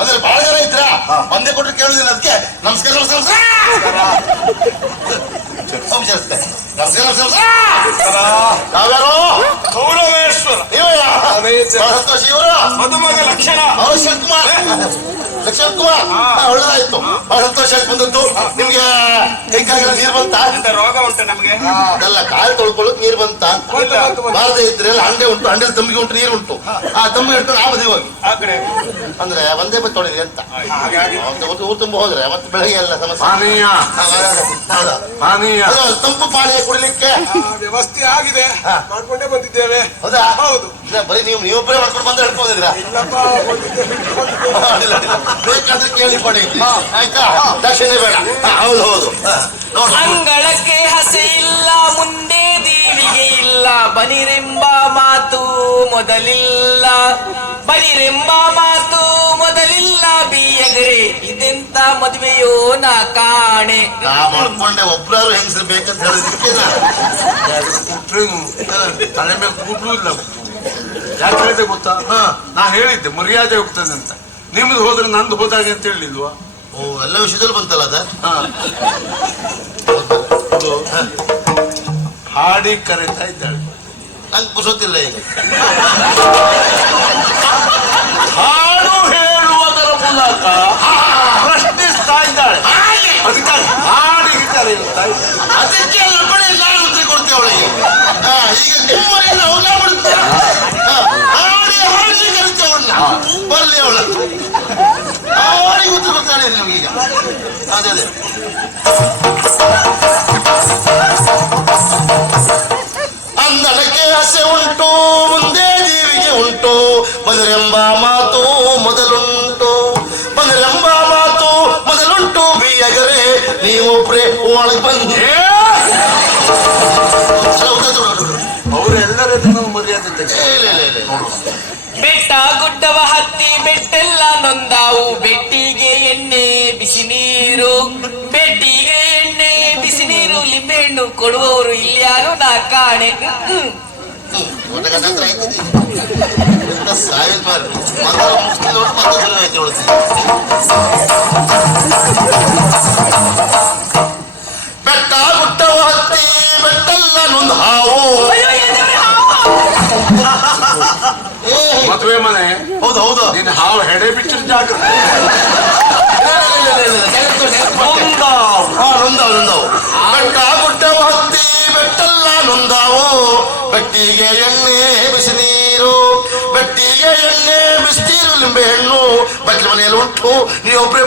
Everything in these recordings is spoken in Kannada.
ಅಂದ್ರೆ ಬಹಳ ಜನ ಇದ್ರ ಒಂದೇ ಕೊಟ್ಟರೆ ಕೇಳುದಿಲ್ಲ, ಅದಕ್ಕೆ ನಮಸ್ಕಾರ ಯಾವ್ಯಾರು ಗೌರವೇಶ್ವರ ಸಂತೋಷ್ ಇವರು ಮದುಮಗ ಲಕ್ಷಣ ಶಿವಕುಮಾರ್ ಒಳ್ಳೆದಾಯ್ತು. ಬಹಳ ಸಂತೋಷ ಆಯ್ತು ಬಂದದ್ದು. ನಿಮ್ಗೆ ಕೈಕಾಗೆಲ್ಲ ನೀರು ಬಂತ? ರೋಗ ಉಂಟು ನಮ್ಗೆ ಎಲ್ಲ ಕಾಲು ತೊಳ್ಕೊಳ್ಳೋಕ್ ನೀರು ಬಂತ ಅಂತ ಬಾರದೆ ಇದ್ರೆ ಹಂಡೆ ಉಂಟು, ಹಂಡೆ ತಂಬಿಗೆ ಉಂಟು, ನೀರು ಉಂಟು. ಆ ತಂಬಿಗೆ ಇಟ್ಕೊಂಡು ಆ ಮದುವೆ ಹೋಗಿ ಅಂದ್ರೆ ಒಂದೇ ಬತ್ ತೊಳಿರಿ ಅಂತ ಊರು ತುಂಬ ಹೋದ್ರೆ ಮತ್ತೆ ಬೆಳಗ್ಗೆ ಎಲ್ಲ ಸಮಸ್ಯೆ. ತಂಪು ಪಾನೀಯ ಕುಡಿಲಿಕ್ಕೆ ವ್ಯವಸ್ಥೆ ಆಗಿದೆ, ಮಾಡ್ಕೊಂಡೇ ಬಂದಿದ್ದೇವೆ. ಹೌದಾ? ಹೌದು. ಬರೀ ನೀವೊಬ್ಬರೇ ಮಾಡ್ಕೊಂಡು ಬಂದ್ರೆ ಹಿಡ್ಕೊಂಡಿದ್ರ? ಬೇಕಾದ್ರೆ ಕೇಳಿ ಪಡಿ ಆಯ್ತಾ, ದಕ್ಷಿಣೆ ಬೇಡ. ಹೌದು ಹೌದು. ಅಂಗಳಕ್ಕೆ ಹಸೆ ಇಲ್ಲ, ಮುಂದೆ ದೇವಿಗೆ ಇಲ್ಲ, ಬನಿರೆಂಬ ಮಾತು ಮೊದಲಿಲ್ಲ, ಬನಿರೆಂಬ ಮಾತು ಮೊದಲಿಲ್ಲ. ಬಿಯಗರೆ ಇದೆಂತ ಮದುವೆಯೋ ನಾ ಕಾಣೆ. ನಾ ಮಾಡ್ಕೊಂಡೆ ಒಬ್ರಾರು ಹೆಂಗಸರು ಬೇಕಂತ ಹೇಳೋದಕ್ಕೆ ತಲೆ ಮೇಲೆ ಕೂಡ್ಲೂ ಇಲ್ಲ. ಯಾಕೆ ಹೇಳಿದೆ ಗೊತ್ತಾ? ನಾ ಹೇಳಿದ್ದೆ ಮರ್ಯಾದೆ ಹೋಗ್ತದೆ ಅಂತ. ನಿಮ್ದು ಹೋದ್ರೆ ನಂದು ಹೋದಾಗೆ ಅಂತ ಹೇಳಿಲ್ವಾ? ಓ, ಎಲ್ಲ ವಿಷಯದಲ್ಲಿ ಬಂತಲ್ಲ ಅದ. ಹಾಡಿ ಕರೀತಾ ಇದ್ದಾಳೆ. ನಂಗೆ ಕುಸೋತಿಲ್ಲ ಈಗ. ಹಾಡು ಹೇಳುವುದರ ಮೂಲಕ ಪ್ರಶ್ನಿಸ್ತಾ ಇದ್ದಾಳೆ. ಅದಕ್ಕೆ ಹಾಡಿಗೆ ಕರೀತಾ ಇದ್ದಾಳೆ. ಅದಕ್ಕೆ ನಾನು ಉತ್ತರ ಕೊಡ್ತೇವೆ ಅವಳಿಗೆ. ಈಗ ನಿಮ್ಮನೆಯಿಂದ ಅವಳ ಬಿಡುತ್ತೆ, ಹಾಡಿ ಹಾಡಿ ಕರಿತೇವೆ ಅವಳನ್ನ. ಬರ್ಲಿ ಅವಳ ಅವಳಿಗೆ ಉತ್ತರ ಕೊಡ್ತಾಳೆ ನಮಗೀಗ. ಅದೇ ಅದೇ ಅಂದಳಕ್ಕೆ ಆಸೆ ಉಂಟು, ಮುಂದೆ ಜೀವಿಗೆ ಉಂಟು, ಬದರೆಂಬ ಮಾತು ಮೊದಲುಂಟು, ಬದರೆಂಬ ಮಾತು ಮೊದಲುಂಟು. ಬಿಯಗರೆ ನೀವೊಬ್ರೆ ಒಳಗೆ ಬಂದೆ. ಅವರೆಲ್ಲರ ಮರ್ಯಾದೆ ಬೆಟ್ಟ ಗುಡ್ಡವ ಹತ್ತಿ ಬೆಟ್ಟೆಲ್ಲ ನೊಂದಾವು, ಬೆಟ್ಟಿಗೆ ಎಣ್ಣೆ ಬಿಸಿ ನೀರು, ಬೆಟ್ಟಿಗೆ ಎಣ್ಣೆ ಬಿಸಿ ನೀರು, ಲಿಂಬೆಹಣ್ಣು ಕೊಡುವವರು ಇಲ್ಯಾರು ನಾ ಕಾಣೆ. ಸಾವಿರ ಬೆಟ್ಟ ಗುಡ್ಡವ ಹತ್ತಿ ಬೆಟ್ಟೆಲ್ಲ ನೊಂದು ಹಾವು. ಮದುವೆ ಮನೆ. ಹೌದು ಹೌದು. ನಿನ್ನ ಹಾವು ಹೆಡೆ ಬಿಟ್ಟಿರ ಜಾಗ್ರತೆ. ನೊಂದಾವು. ಬೆಟ್ಟ ಗುಡ್ಡವ ಹತ್ತಿ ಬೆಟ್ಟೆಲ್ಲ ನೊಂದಾವು, ಬೆಟ್ಟಿಗೆ ಎಣ್ಣೆ ಬಿಸಿ ನೀರು, ಬೆಟ್ಟಿಗೆ ಎಣ್ಣೆ ಬಿಸಿನೀರು, ಲಿಂಬೆ ಹಣ್ಣು ಬಟ್ಲ ಮನೆಯಲ್ಲಿ ಉಂಟು. ನೀವೊಬ್ಬರೇ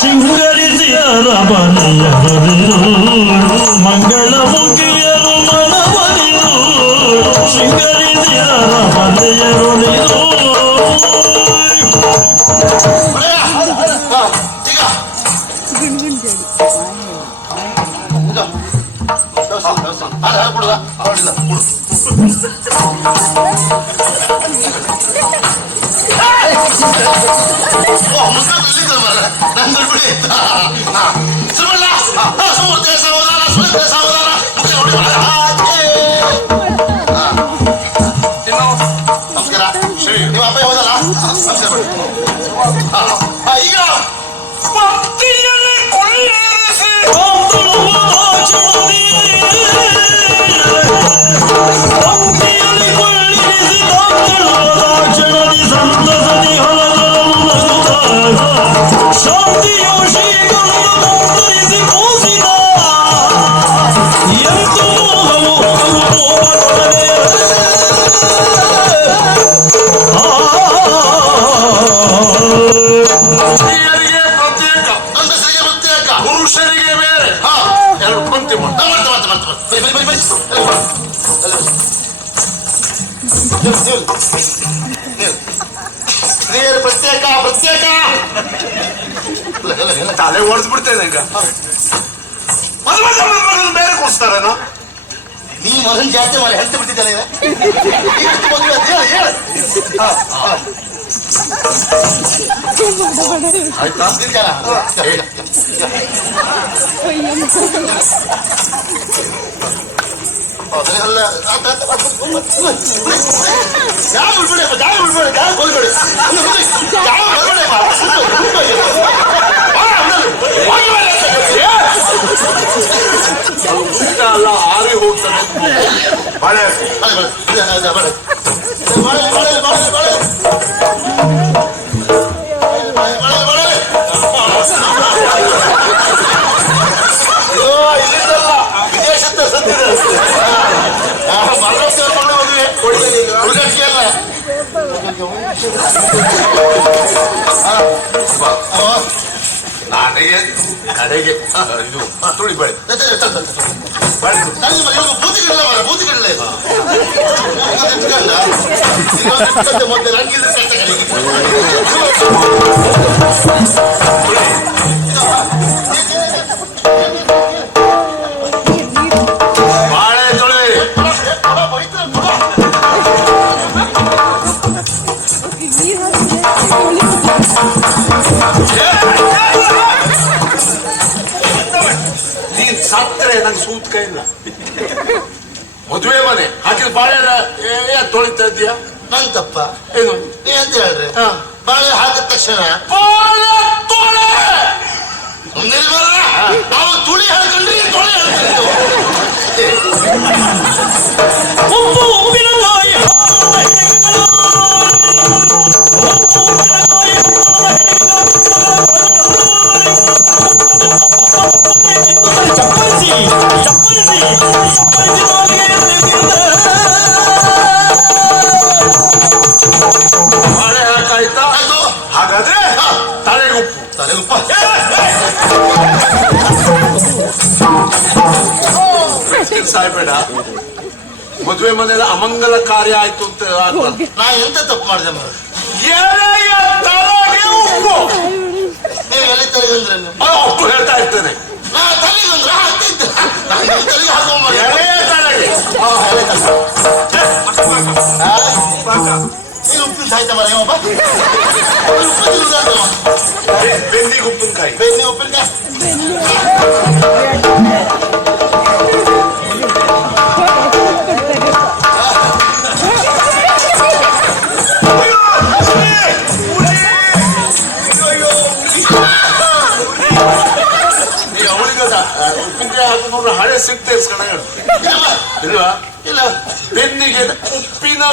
ಸಿಂಗರಿಸಿಯರ ಬನೆಯ ಮಂಗಳ ಮುಗಿಯರು ಮನವನಿರು, ಸಿಂಗರಿಸಿಯರ ಬನೆಯರು ನೀರು. ನಮಸ್ಕಾರ. ನಿಮ್ಮ ಅಪ್ಪ ಹೋದಲ್ಲ? ನಮಸ್ಕಾರ. ಈಗ ಪುರುಷರಿಗೆ ಬೇರೆ ಎರಡು ಪಂಕ್ತಿ ಸ್ತ್ರೀಯರು ಪ್ರತ್ಯೇಕ ಪ್ರತ್ಯೇಕ. ತಲೆ ಹೊಡೆದು ಬಿಡ್ತೇನೆ ಈಗ. ಮದುವೆ ಬೇರೆ ಕೊಡ್ಸ್ತಾರೇನೋ? ನೀ ಮಗನ ಜಾತಿ ಮಾಡಿ ಹೆಂತ ಬಿಟ್ಟಿದ್ದಾನೆ. ಆಯ್ತಾ? ನಿಲ್ಕಣ. ಅದೆಲ್ಲ ಯಾವ ಉಳ್ಬೇಡಿ ಯಾವ ಉಳ್ಬೇಡಿ ಯಾವ ಕೊಲ್ಬೇಡಿ ಯಾವ ಊಟ ಅಲ್ಲ ಆರಿ ಹೋಗ್ತದೆ. ಬಾಳೆ ಇಲ್ಲಿಂದಲ್ಲ ವಿದೇಶದ ಸದ್ಯದ ಮರಣ ಮದುವೆ ಹುಡುಗಕ್ಕೆ ಅಲ್ಲ. ನನಗೆ ಕಡೆಗೆ ಇದು ತುಳಿಬೇಡಿ. ಬೂತಿಗಿಡಲ್ಲ ಮರ ಬೂತಿಗಿಡಲ್ಲ ಮತ್ತೆ ನಂಗಿದ್ರೆ ಬಾಳೆ ತೊಳೆ ನೀನ್ ಸತ್ತರೆ ನಂಗೆ ಸೂತ್ಕ ಇಲ್ಲ. ಮದುವೆ ಮನೆ ಹಾಕಿದ ಬಾಳೆ ತೊಳಿತಾ ಇದ್ದೀಯಾ? ನನ್ ತಪ್ಪ ಏನು ನೀ ಅಂತ ಹೇಳ್ರಿ ಬಾಳೆ ಹಾಕಿದ ತಕ್ಷಣ ಬಾಳೆ ತೊಳೆ ನಾವು ತುಳಿ ಹೇಳ್ಕೊಂಡ್ರಿ ತೊಳೆ ಹೇಳ್ಕೊಂಡು ಉಪ್ಪು ಉಪ್ಪಿನಕಾಯಿ ಚಪ್ಪರಿಸಿ ಚಪ್ಪರಿಸಿ ಬಾಳೆ ಹಾಕಾಯ್ತಾ? ಆಯ್ತು. ಹಾಗಾದ್ರೆ ತಲೆಗುಪ್ಪು. ತಲೆಗುಪ್ಪ ಸಾಯ್ಬೇಡ. ಮದುವೆ ಮನೇಲಿ ಅಮಂಗಲ ಕಾರ್ಯ ಆಯ್ತು ಅಂತ ನಾ ಎಂತ ತಪ್ಪು ಮಾಡಿದೆ ಮರ ಎಳೆಯ ತಲೆಗೆ ಉಪ್ಪು. ನೀವು ಎಲ್ಲಿ ತಲೆಗಂದ್ರೆ ಉಪ್ಪು ಹೇಳ್ತಾ ಇರ್ತೇನೆ. ನಾ ತಲೆಗಂದ್ರೆ ಹಾಕ್ತಿದ್ದೆ ನಾನು ತಲೆಗೆ ಹಾಕೋ ಮಾಡಿ ಎಳೆಯ ತಲೆಗೆ ನೀನು ಉಪ್ಪಿನ ಸಾಯ್ತ ಮರ ಒಬ್ಬ ಬೆನ್ನಿಗೆ ಉಪ್ಪಿನಕಾಯಿ. ಬೇರೆ ಉಪ್ಪಿನಕಾಯಿ ಅವಳಿಗದ ಉಪ್ಪಿನಕಾಯಿ ಹಾಕೊಂಡು ಹಳೆ ಸಿಕ್ತೆ ಇಲ್ವಾ? ಇಲ್ಲ ಬೆನ್ನಿಗೆ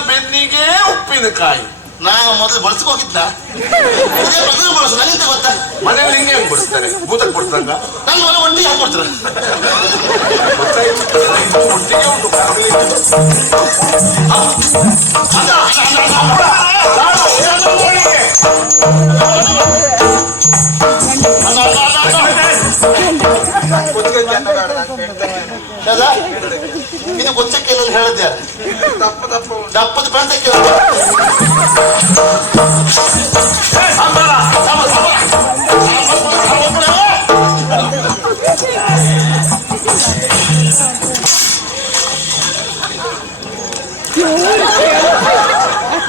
ಬೆನ್ನಿಗೆ ಉಪ್ಪಿನಕಾಯಿ. ನಾ ಮೊದಲು ಬಳಸ್ಕೊ ಹೋಗಿದ್ದ ಇದೇ ಮೊದಲು ಬಳಸು ನನಗಿಂತ ಗೊತ್ತಾ ಮನೇಲಿ ಹಿಂಗೆ ಹೆಂಗ್ ಬಿಡಿಸ್ತಾರೆ? ಭೂತಕ್ಕೆ ಬಿಡ್ತಂಗ ನನ್ನ ಮನೆ ಒಟ್ಟಿಗೆ ಹಾಕ್ಕೊಡ್ತಾರ ಒಟ್ಟಿಗೆ ಉಂಟು ಇದು ಗೊಚ್ಚಕ್ಕೆ ಹೇಳಿದ್ದೆ ದಪ್ಪದ ಬೆಳ್ತಕ್ಕೆ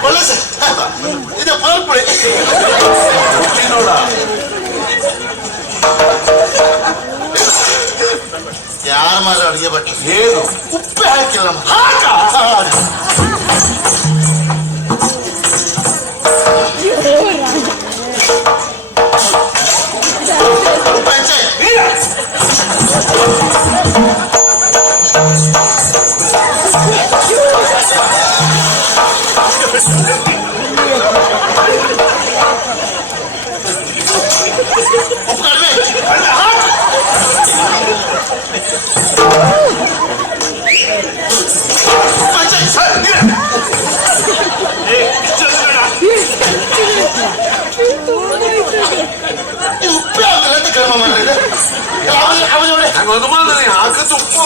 ಒಳ್ಳೆ ಇದು ಪಾಲ್ಪುಳಿ ನೋಡ. ಯಾರ ಮಾರ ಅಡುಗೆ ಬಟ್ಟೆ ಏನು ಉಪ್ಪೆ ಹಾಕಿಲ್ಲ ಹಾಕ ಉಪ್ಪು ಹೆಚ್ಚೆ ಉಪ್ಪು ಕಡಿಮೆ ಉಪ್ಪೆ ಆಗ್ತದೆ ಅಂತ ಕಡಿಮೆ ಮಾಡಿದ್ರೆ ಅವನೋಡೆ ನಂಗೆ ಅನುಮಾನ ನೀ ಹಾಕದ್ದು ಉಪ್ಪು.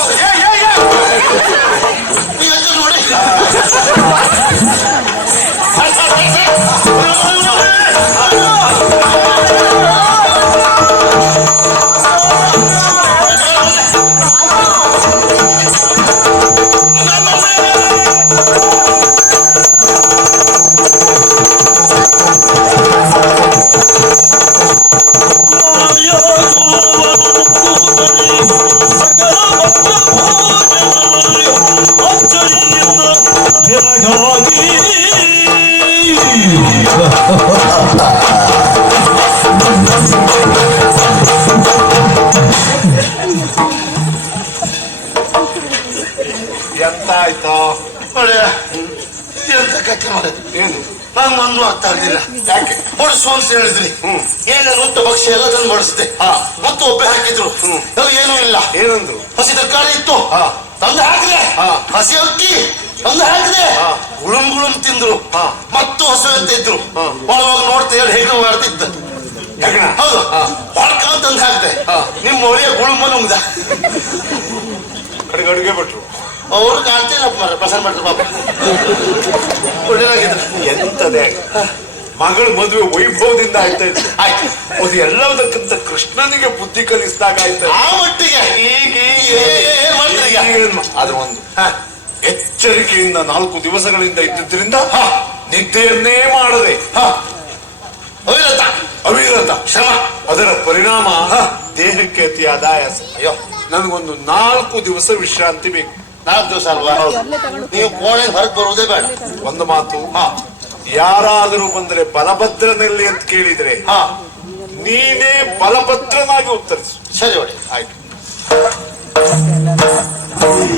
ನೀವು ಎಂತ ನೋಡಿ Thank you. ಸಕಲ ಅಚ್ಚರಿಯಿಂದ ಬೆಳಗಾಗಿ ಎಂತ ಆಯ್ತಾ ಒಳ್ಳೆ ಎಂತ ಕಥೆ ಮಾಡೋದು ಏನು ನಂಗೆ ಒಂದು ಅರ್ಥ ಆಗ್ಲಿಲ್ಲ. ಯಾಕೆ ಬಡಿಸು ಅಂತ ಹೇಳಿದ್ರಿ, ಏನ ನುಟ್ಟ ಭಕ್ಷ್ಯ ಎಲ್ಲ ತಂದು ಬಡಿಸಿದೆ, ಮತ್ತು ಒಬ್ಬೆ ಹಾಕಿದ್ರು, ಅದು ಏನೂ ಇಲ್ಲ. ಏನಂದ್ರು? ಹಸಿ ತರಕಾರಿ ಇತ್ತು, ತಂದು ಹಾಕಿದೆ. ಹಸಿ ಅಕ್ಕಿ ತಂದು ಹಾಕಿದೆ, ಗುಳುಮ್ ಗುಳುಮ್ ತಿಂದ್ರು, ಮತ್ತು ಹಸು ಅಂತ ಇದ್ರು. ಒಳಗೋಗಿ ನೋಡ್ತಾ ಹೇಳಿ ಹೇಗೆ ಮಾಡ್ತಿದ್ದ. ಹೌದು, ಹೊಡ್ಕ ತಂದು ಹಾಕಿದೆ. ನಿಮ್ಮ ಒರೆಯ ಗುಳುಮ ನುಂಗ್ದ. ಅಡುಗೆ ಭಟ್ರು ಅವ್ರು ಕಾಣ್ತೇನಪ್ಪ ಮಾರ ಪ್ರಸಾರ ಮಾಡ್ತಾರೆ ಪಾಪ. ಒಳ್ಳೆದಾಗಿದ್ರು. ಎಂತದೇ ಮಗಳ ಮದುವೆ ವೈಭವದಿಂದ ಆಯ್ತಾ ಇತ್ತು. ಆಯ್ತು, ಅದು ಎಲ್ಲದಕ್ಕಿಂತ ಕೃಷ್ಣನಿಗೆ ಬುದ್ಧಿ ಕಲಿಸಿದಾಗ ಆಯ್ತು. ಆ ಮಟ್ಟಿಗೆ ಈಗ ಏನ್ ಮಾಡ್ತೀರಿ ಈಗ? ಅದು ಒಂದು ಎಚ್ಚರಿಕೆಯಿಂದ 4 ದಿವಸಗಳಿಂದ ಇದ್ದಿದ್ರಿಂದ ನಿದ್ದೆಯನ್ನೇ ಮಾಡದೆ ಅವಿರತ ಶ್ರಮ, ಅದರ ಪರಿಣಾಮ ದೇಹಕ್ಕೆ ಅತಿಯಾದ ಆಯಾಸ. ಅಯ್ಯೋ, ನನಗೊಂದು 4 ದಿವಸ ವಿಶ್ರಾಂತಿ ಬೇಕು. 4 ದಿವಸ ಅಲ್ವಾ? ನೀವು ಕೋಣೆ ಹೊರಗೆ ಬರುವುದೇ ಬೇಡ. ಒಂದು ಮಾತು, ಯಾರಾದರೂ ಬಂದ್ರೆ ಬಲಭದ್ರನಲ್ಲಿ ಅಂತ ಕೇಳಿದ್ರೆ ನೀನೇ ಬಲಭದ್ರನಾಗಿ ಉತ್ತರಿಸು. ಸರಿ, ಒಳ್ಳೆ ಆಯ್ತು.